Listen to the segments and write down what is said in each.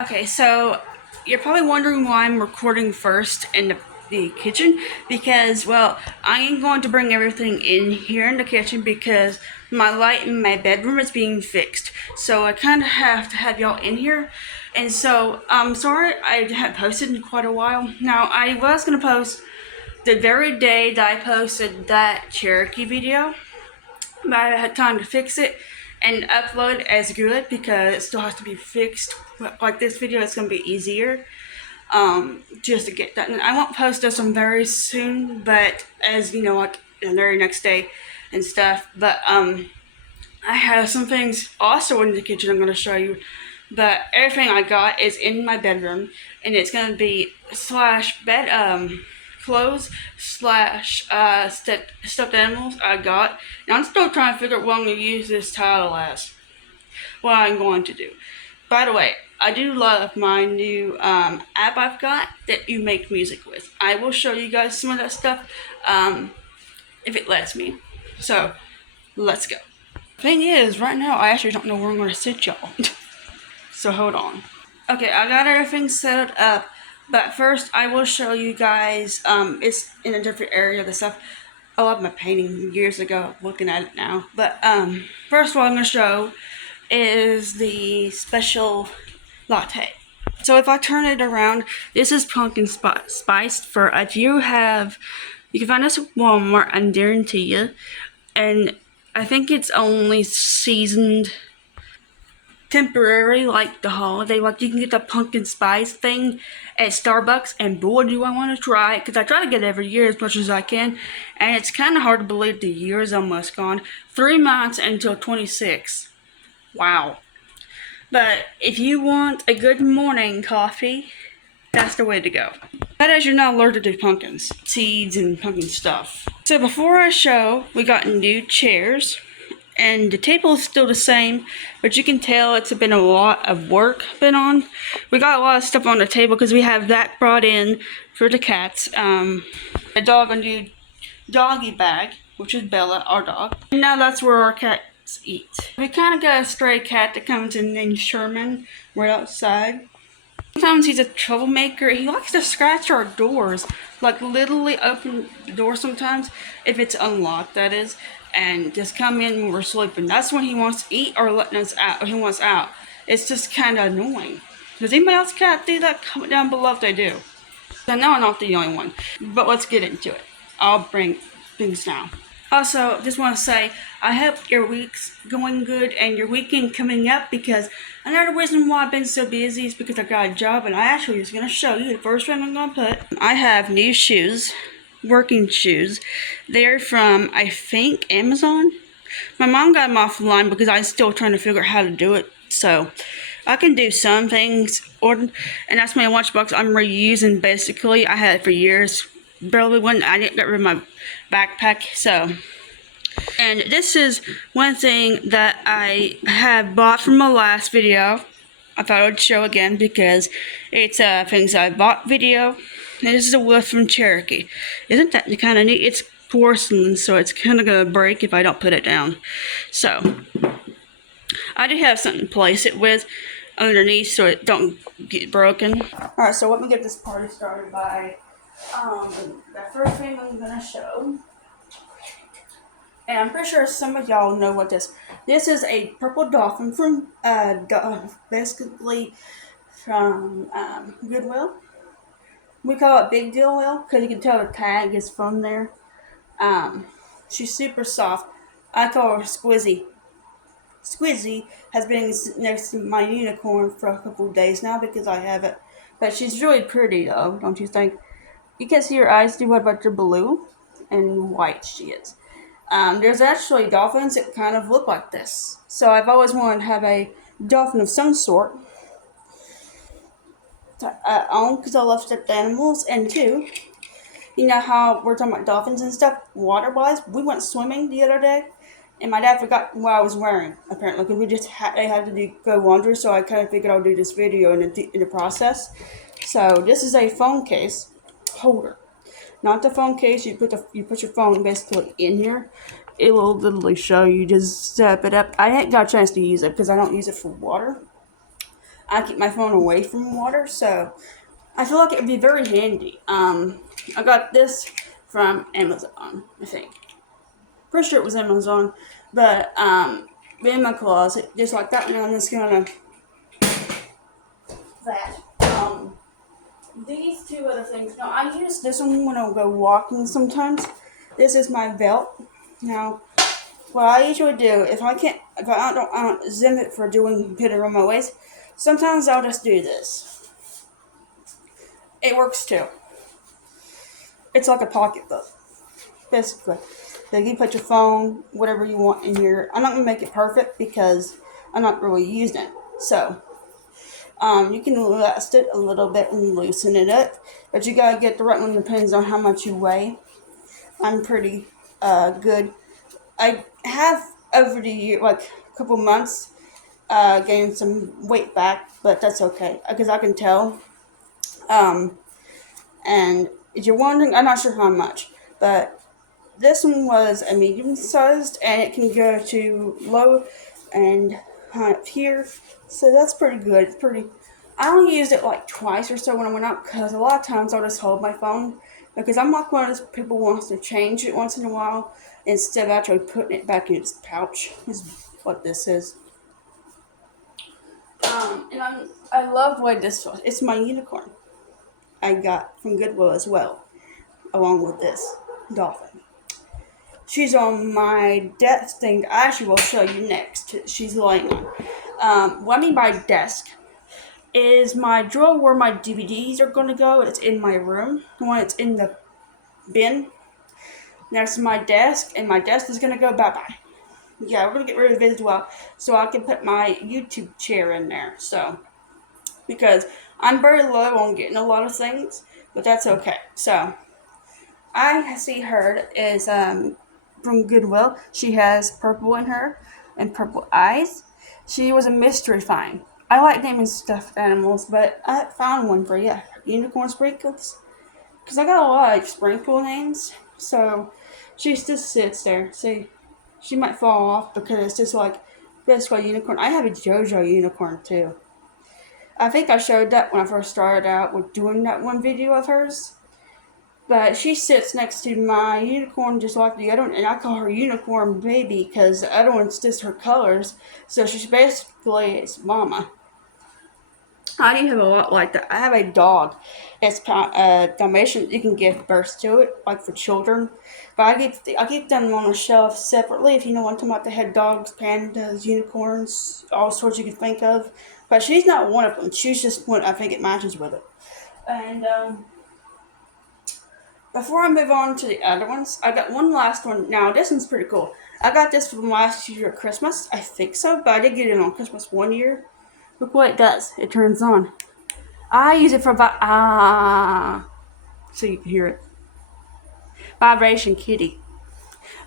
Okay, so you're probably wondering why I'm recording first in the kitchen because, well, I am going to bring everything in here in the kitchen because my light in my bedroom is being fixed. So I kind of have to have y'all in here. And so I'm sorry I haven't posted in quite a while. Now, I was going to post the very day that I posted that Cherokee video, but I had time to fix it and upload as good because it still has to be fixed. Like this video, it's going to be easier just to get that. And I won't post this one very soon, but as you know, like the very next day and stuff. But I have some things also in the kitchen I'm going to show you. But everything I got is in my bedroom, and it's going to be slash bed clothes slash stuffed animals I got. And I'm still trying to figure out what I'm going to use this title as. What I'm going to do. By the way, I do love my new app I've got that you make music with. I will show you guys some of that stuff if it lets me. So let's go. Thing is, right now I actually don't know where I'm going to sit y'all. So hold on. Okay, I got everything set up, but first I will show you guys, it's in a different area of the stuff. I love my painting years ago, looking at it now. But first what I'm going to show is the special latte. So if I turn it around, this is pumpkin spice for if you have, you can find this at Walmart, I guarantee you. And I think it's only seasoned temporary, like the holiday. Like you can get the pumpkin spice thing at Starbucks, and boy do I want to try it, because I try to get it every year as much as I can, and it's kind of hard to believe the year is almost gone. 3 months until 26. Wow. But if you want a good morning coffee, that's the way to go. That is, you're not allergic to pumpkins, seeds, and pumpkin stuff. So before I show, we got new chairs, and the table is still the same, but you can tell it's been a lot of work been on. We got a lot of stuff on the table because we have that brought in for the cats. A dog, a new doggy bag, which is Bella, our dog. And now that's where our cats eat. We kind of got a stray cat that comes in named Sherman. Right outside. Sometimes he's a troublemaker. He likes to scratch our doors, like literally open the door sometimes, if it's unlocked, that is, and just come in when we're sleeping. That's when he wants to eat or letting us out, or he wants out. It's just kind of annoying. Does anybody else cat do that? Comment down below if they do. I know I'm not the only one, but let's get into it. I'll bring things down. Also, just want to say, I hope your week's going good and your weekend coming up, because another reason why I've been so busy is because I got a job, and I actually was going to show you the first thing I'm going to put. I have new shoes, working shoes. They're from, I think, Amazon. My mom got them offline because I'm still trying to figure out how to do it, so I can do some things, and that's my lunchbox I'm reusing basically. I had it for years. Barely when I didn't get rid of my backpack, so. And this is one thing that I have bought from my last video. I thought I would show again because it's things I bought video. And this is a wheel from Cherokee. Isn't that kind of neat? It's porcelain, so it's kind of going to break if I don't put it down. So, I do have something to place it with underneath so it don't get broken. Alright, so let me get this party started by the first thing I'm gonna show, and I'm pretty sure some of y'all know what this is. A purple dolphin from basically from Goodwill. We call it Big Deal Whale because you can tell the tag is from there. She's super soft. I call her Squizzy. Squizzy has been next to my unicorn for a couple of days now because I have it, but she's really pretty though, don't you think? You can see her eyes do what about her blue and white she is. There's actually dolphins that kind of look like this. So I've always wanted to have a dolphin of some sort to own because I love stuffed animals. And two, you know how we're talking about dolphins and stuff, water-wise? We went swimming the other day, and my dad forgot what I was wearing, apparently, because we just I had to go laundry, so I kind of figured I'll do this video in the process. So this is a phone case holder. Not the phone case, you put your phone basically in here. It will literally show you, just step it up. I ain't got a chance to use it because I don't use it for water. I keep my phone away from water, so I feel like it would be very handy. I got this from Amazon, I think. Pretty sure it was Amazon, but in my closet, just like that. Now I'm just gonna that. These two other things. Now I use this one when I go walking sometimes. This is my belt. Now, what I usually do if I don't zip it for doing it around my waist, sometimes I'll just do this. It works too. It's like a pocketbook, basically. So you can put your phone, whatever you want in here. I'm not gonna make it perfect because I'm not really using it. So you can adjust it a little bit and loosen it up, but you gotta get the right one. Depends on how much you weigh. I'm pretty good. I have over the year, like a couple months, gained some weight back, but that's okay because I can tell. And if you're wondering, I'm not sure how much, but this one was a medium sized, and it can go to low and high up here, so that's pretty good. It's pretty. I only used it like twice or so when I went out because a lot of times I'll just hold my phone because I'm like one of those people who wants to change it once in a while instead of actually putting it back in its pouch. Is what this is. I love what this was. It's my unicorn. I got from Goodwill as well, along with this dolphin. She's on my desk thing. I actually will show you next. She's laying on. What I mean by desk is my drawer where my DVDs are going to go. It's in my room. The one that's in the bin. Next to my desk, and my desk is going to go bye-bye. Yeah, we're going to get rid of it as well, so I can put my YouTube chair in there. So, because I'm very low on getting a lot of things, but that's okay. So, I see her is from Goodwill. She has purple in her and purple eyes. She was a mystery find. I like naming stuffed animals, but I found one for you. Unicorn Sprinkles. Because I got a lot of sprinkle names. So she just sits there. See, she might fall off because it's just like this way unicorn. I have a JoJo unicorn too. I think I showed that when I first started out with doing that one video of hers. But she sits next to my unicorn just like the other one, and I call her Unicorn Baby because the other one's just her colors. So she's basically its mama. I do have a lot like that. I have a dog. It's Dalmatian. You can give birth to it, like for children. But I keep them on a shelf separately. If you know what I'm talking about, they had dogs, pandas, unicorns, all sorts you can think of. But she's not one of them. She's just one. I think it matches with it. And before I move on to the other ones, I got one last one. Now this one's pretty cool. I got this from last year at Christmas. I think so, but I did get it on Christmas one year. Look what it does. It turns on. I use it for so you can hear it. Vibration Kitty.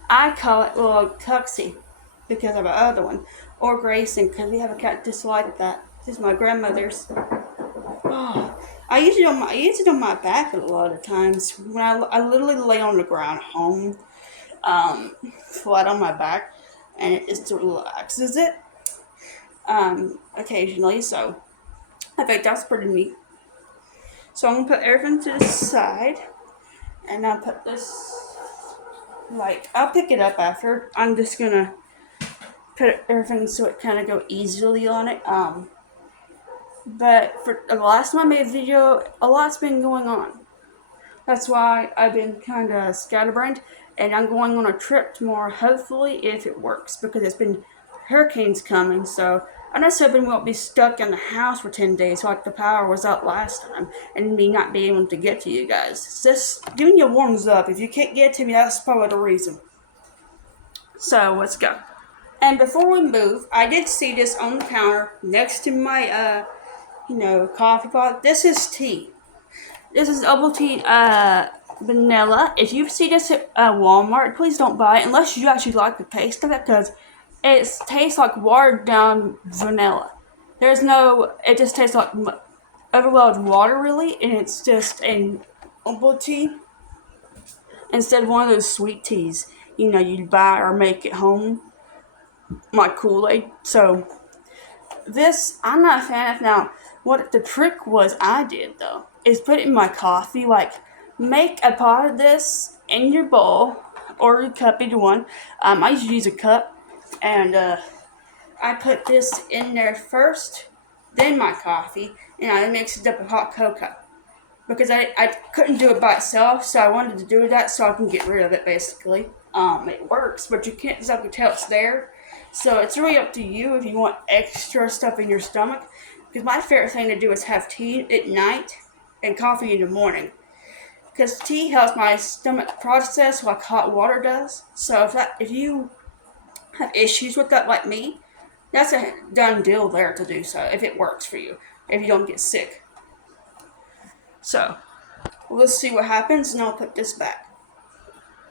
I call it little Tuxie because of the other one, or Grayson because we have a cat just like that. This is my grandmother's. Oh, I use it on my back a lot of times when I literally lay on the ground at home, flat on my back, and it just relaxes it occasionally. So I think that's pretty neat. So I'm gonna put everything to the side, and I'll put this, like, I'll pick it up after. I'm just gonna put everything so it kind of go easily on it. But for the last time I made a video, a lot's been going on. That's why I've been kind of scatterbrained, and I'm going on a trip tomorrow, hopefully, if it works, because it's been hurricanes coming, so I'm just hoping we won't be stuck in the house for 10 days like the power was out last time, and me not be able to get to you guys. Just giving you warms up. If you can't get to me, that's probably the reason. So, let's go. And before we move, I did see this on the counter next to my, coffee pot. This is tea. This is double tea, vanilla. If you see this at Walmart, please don't buy it unless you actually like the taste of it, because it tastes like watered down vanilla. It just tastes like overwhelmed water, really, and it's just an herbal tea instead of one of those sweet teas, you'd buy or make at home, like Kool-Aid. So this I'm not a fan of. Now, what the trick was I did though is put it in my coffee. Like, make a pot of this in your bowl or your cup, either one. I usually use a cup, and I put this in there first, then my coffee, and I mixed it up with hot cocoa because I couldn't do it by itself, so I wanted to do that so I can get rid of it basically. It works, but you can't exactly tell it's there. So it's really up to you if you want extra stuff in your stomach. Because my favorite thing to do is have tea at night and coffee in the morning. Because tea helps my stomach process like hot water does. So if you have issues with that like me, that's a done deal there to do so if it works for you. If you don't get sick. So let's see what happens, and I'll put this back.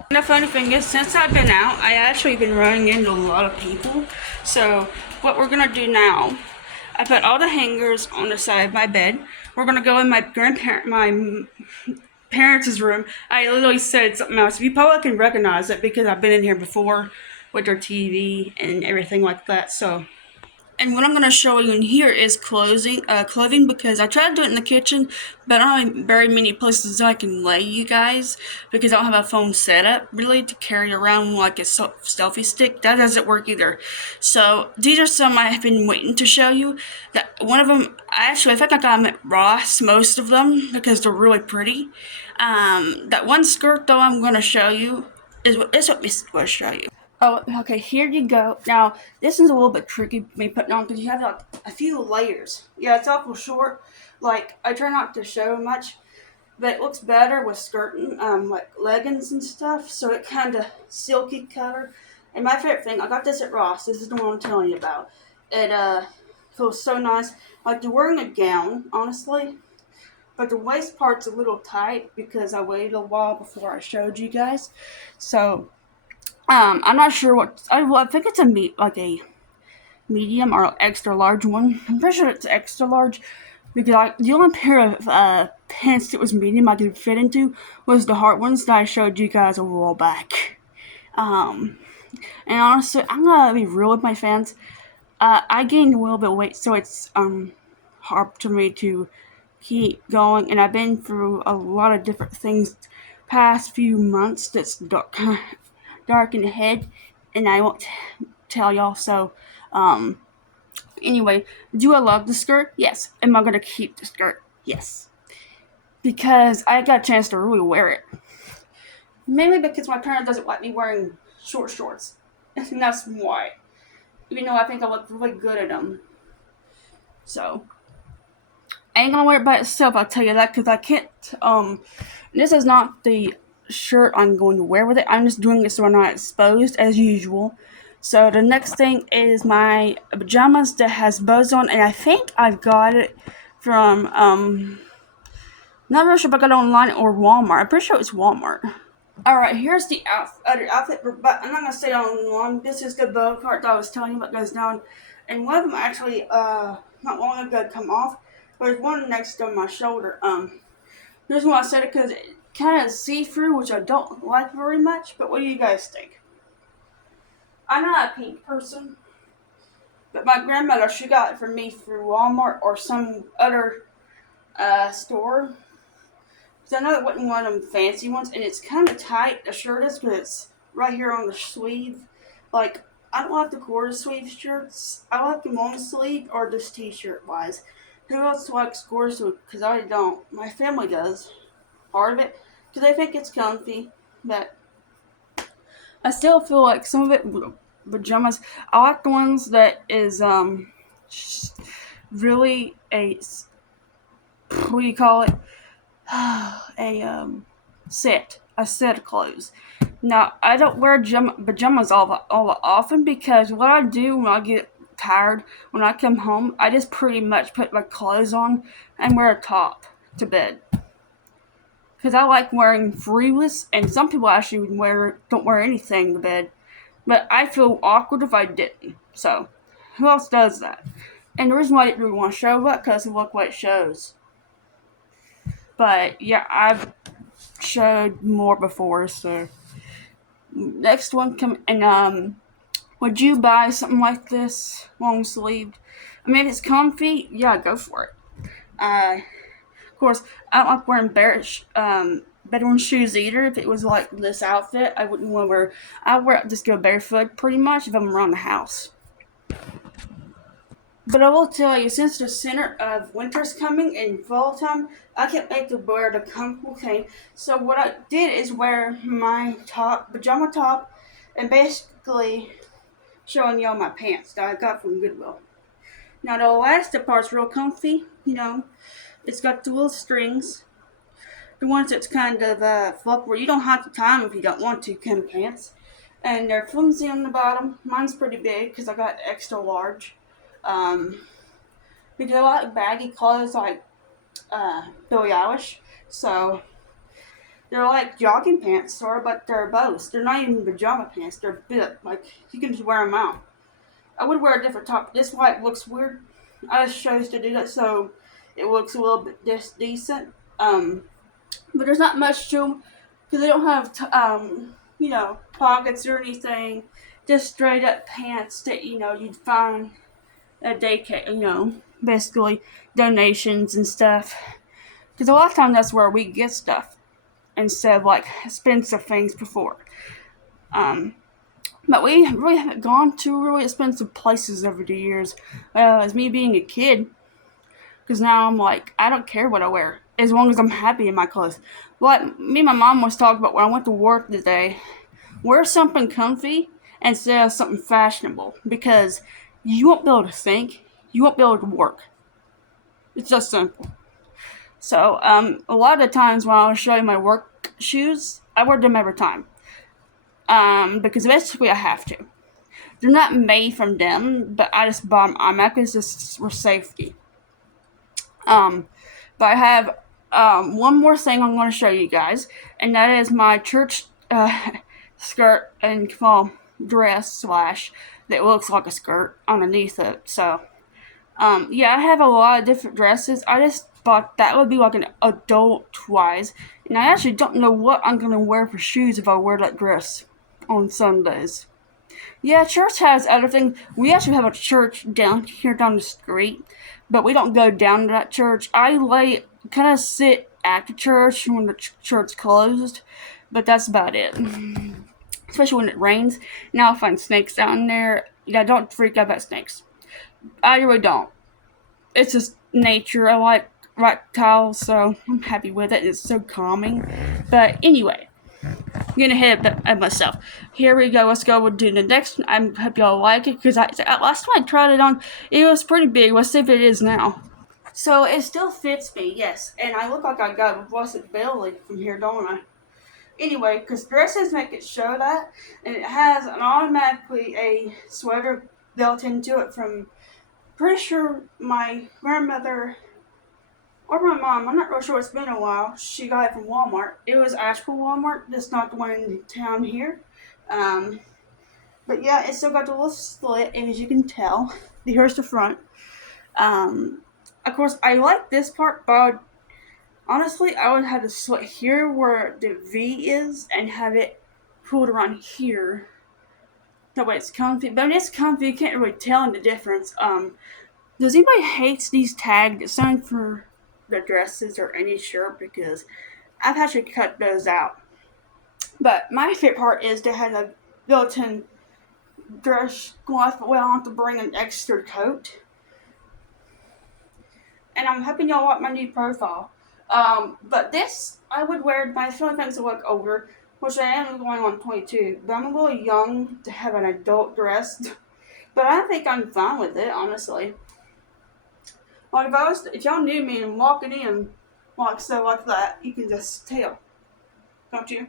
And the funny thing is, since I've been out, I actually been running into a lot of people. So what we're gonna do now, I put all the hangers on the side of my bed. We're gonna go in my parents' room. I literally said something else. You probably can recognize it because I've been in here before with their TV and everything like that. So. And what I'm going to show you in here is clothing, because I tried to do it in the kitchen, but I don't have very many places I can lay you guys, because I don't have a phone setup really to carry around like a selfie stick. That doesn't work either. So these are some I have been waiting to show you. That one of them, actually, I think I got them at Ross, most of them, because they're really pretty. That one skirt though I'm going to show you is what I'm going to show you. Oh, okay, here you go. Now, this is a little bit tricky for me putting on because you have like a few layers. Yeah, it's awful short. Like, I try not to show much, but it looks better with skirting, like leggings and stuff. So it kind of silky color. And my favorite thing, I got this at Ross. This is the one I'm telling you about. It feels so nice. Like you're wearing a gown, honestly. But the waist part's a little tight because I waited a while before I showed you guys. So I'm not sure what. I think it's like a medium or extra large one. I'm pretty sure it's extra large because the only pair of pants that was medium I could fit into was the heart ones that I showed you guys a while back. And honestly, I'm gonna be real with my fans. I gained a little bit of weight, so it's hard for me to keep going, and I've been through a lot of different things past few months that's dark in the head, and I won't tell y'all. So, anyway, do I love the skirt? Yes. Am I gonna keep the skirt? Yes. Because I got a chance to really wear it. Mainly because my parents doesn't like me wearing short shorts, and that's why. Even though I think I look really good in them. So, I ain't gonna wear it by itself, I'll tell you that, because I can't, this is not the shirt I'm going to wear with it. I'm just doing it so I'm not exposed as usual. So the next thing is my pajamas that has bows on, and I think I've got it from, not really sure if I got it online or Walmart. I'm pretty sure it's Walmart. Alright, here's the other outfit, but I'm not going to stay on long. This is the bow part that I was telling you about goes down. And one of them actually, not long ago come off. But there's one next to my shoulder. Here's why I said it, because it kind of see-through, which I don't like very much. But what do you guys think? I'm not a pink person. But my grandmother, she got it for me through Walmart or some other store. I know it wasn't one of them fancy ones, and it's kind of tight, the shirt is, because it's right here on the sleeve. Like, I don't like the quarter sleeve shirts. I like them long sleeve or just t-shirt wise. Who else likes quarter sleeve? Because I don't. My family does. Part of it. Because they think it's comfy. But I still feel like some of it, pajamas, I like the ones that is, really what do you call it? A set of clothes. Now, I don't wear pajamas all often because what I do when I get tired, when I come home, I just pretty much put my clothes on and wear a top to bed. Because I like wearing sleeveless, and some people actually don't wear anything to bed. But I feel awkward if I didn't. So, who else does that? And the reason why I didn't really want to show that, because of what it shows. But yeah, I've showed more before, so next one would you buy something like this, long sleeved? I mean, if it's comfy, yeah, go for it. Of course, I don't like wearing bedroom shoes either. If it was like this outfit, I wouldn't want to wear. Just go barefoot pretty much if I'm around the house. But I will tell you, since the center of winter's coming in fall time, I can't wait to wear the comfortable thing. So what I did is wear my pajama top, and basically showing y'all my pants that I got from Goodwill. Now the elastic part's real comfy, It's got the little strings, the ones that's kind of flip where you don't have to tie them if you don't want to, kind of pants. And they're flimsy on the bottom. Mine's pretty big because I got extra large. Um, because I like baggy clothes like Billie Eilish. So they're like jogging pants, sort of, but they're both. They're not even pajama pants. They're bit like you can just wear them out. I would wear a different top. This white looks weird. I just chose to do that so it looks a little bit decent. But there's not much to them because they don't have pockets or anything. Just straight up pants that you'd find at daycare. Basically donations and stuff. Because a lot of times that's where we get stuff instead of like expensive things before. But we really haven't gone to really expensive places over the years. As me being a kid, because now I'm like, I don't care what I wear as long as I'm happy in my clothes. Like me and my mom was talking about when I went to work today. Wear something comfy instead of something fashionable because you won't be able to think, you won't be able to work. It's just simple. So a lot of the times when I was showing my work shoes, I wear them every time. Because basically I have to. They're not made from them, but I just bought them on Amazon just for safety. But I have one more thing I'm going to show you guys, and that is my church skirt and dress slash that looks like a skirt underneath it. So, yeah, I have a lot of different dresses. I just thought that would be like an adult-wise, and I actually don't know what I'm going to wear for shoes if I wear that dress on Sundays. Yeah, church has other things. We actually have a church down the street, but we don't go down to that church. I kind of sit at the church when the church closed, but that's about it. Especially when it rains. Now I find snakes down there. Yeah, don't freak out about snakes. I really don't. It's just nature. I like reptiles, so I'm happy with it. It's so calming. But anyway, I'm getting ahead of myself. Here we go. Let's go. We'll do the next one. I hope y'all like it because last time I tried it on, it was pretty big. Let's see if it is now. So it still fits me, yes. And I look like I got a busted belly from here, don't I? Anyway, because dresses make it show that, and it has automatically a sweater built into it from, pretty sure my grandmother or my mom, I'm not real sure, it's been a while, she got it from Walmart. It was Asheville Walmart, that's not the one in town here. But yeah, it still got the little slit, and as you can tell, here's the front. Of course, I like this part, but honestly, I would have the slit here where the V is and have it pulled around here. That way it's comfy. But when it's comfy, you can't really tell the difference. Does anybody hate these tags that sign for the dresses or any shirt? Because I've had to cut those out. But my favorite part is to have a built-in dress cloth, but we don't have to bring an extra coat. And I'm hoping y'all like my new profile. But this, I would wear my feeling things to look older, which I am going on 22. But I'm a little young to have an adult dress. But I think I'm fine with it, honestly. Like if y'all knew me and walking in like that, you can just tell, don't you?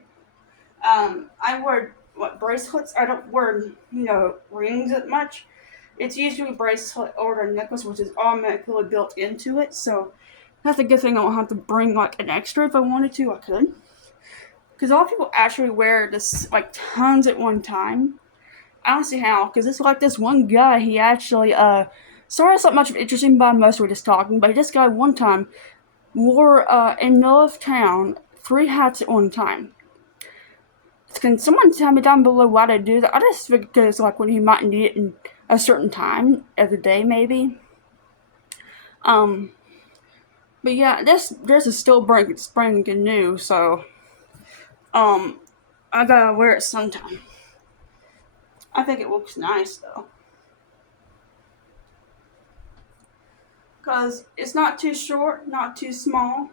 I wear bracelets. I don't wear rings that much. It's usually a bracelet or a necklace, which is automatically built into it. So that's a good thing. I don't have to bring like an extra. If I wanted to, I could. Because a lot of people actually wear this like tons at one time. I don't see how. Because it's like this one guy. He actually sorry, it's not much of interesting, but most were just talking. But this guy one time wore in the middle of town 3 hats at one time. Can someone tell me down below why they do that? I just figured it's like when he might need it in a certain time of the day, maybe. Um, but yeah, this is still brand new, so um, I gotta wear it sometime. I think it looks nice though, cause it's not too short, not too small.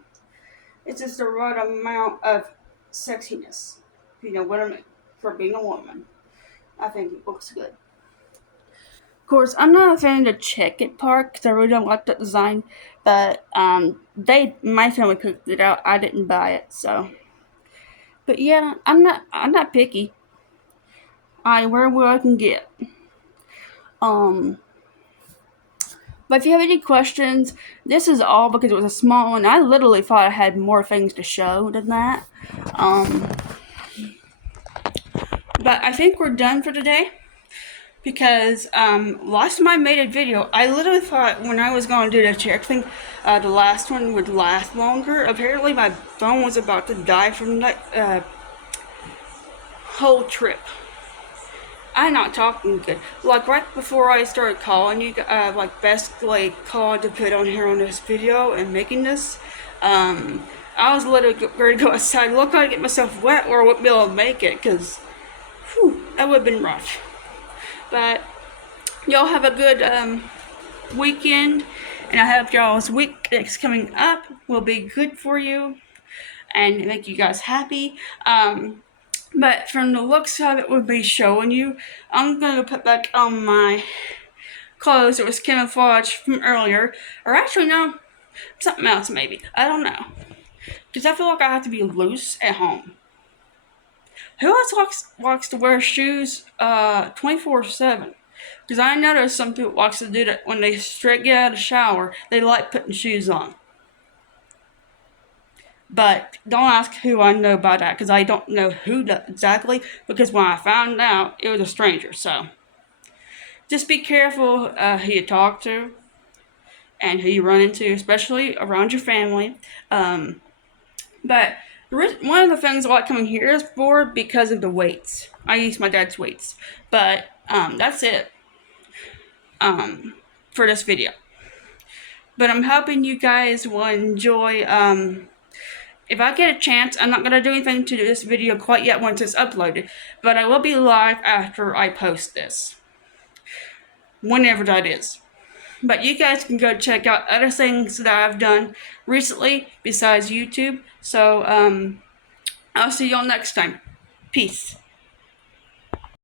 It's just the right amount of sexiness. You know what I mean? For being a woman, I think it looks good. Of course, I'm not a fan of the check it part because I really don't like that design. But my family picked it out. I didn't buy it, so. But yeah, I'm not picky. I wear what I can get. Um, but if you have any questions, this is all because it was a small one. I literally thought I had more things to show than that. Um, but I think we're done for today. Because last time I made a video, I literally thought when I was going to do the check thing, the last one would last longer. Apparently my phone was about to die from that whole trip. I'm not talking good. Like right before I started calling you, like best like call to put on here on this video and making this, I was literally ready to go outside, look like I get myself wet or I wouldn't be able to make it, because that would have been rough. But y'all have a good weekend, and I hope y'all's week that's coming up will be good for you and make you guys happy. But from the looks of it, we'll be showing you. I'm gonna put back on my clothes that was camouflage from earlier, or actually no, something else maybe. I don't know, because I feel like I have to be loose at home. Who else likes to wear shoes 24/7? Because I notice some people likes to do that when they straight get out of the shower. They like putting shoes on. But don't ask who I know about that, because I don't know who exactly. Because when I found out, it was a stranger. So just be careful who you talk to and who you run into, especially around your family. But one of the things I like coming here is for because of the weights. I use my dad's weights, but that's it for this video. But I'm hoping you guys will enjoy. If I get a chance, I'm not gonna do anything to this video quite yet once it's uploaded, but I will be live after I post this, whenever that is. But you guys can go check out other things that I've done recently besides YouTube. So I'll see y'all next time. Peace.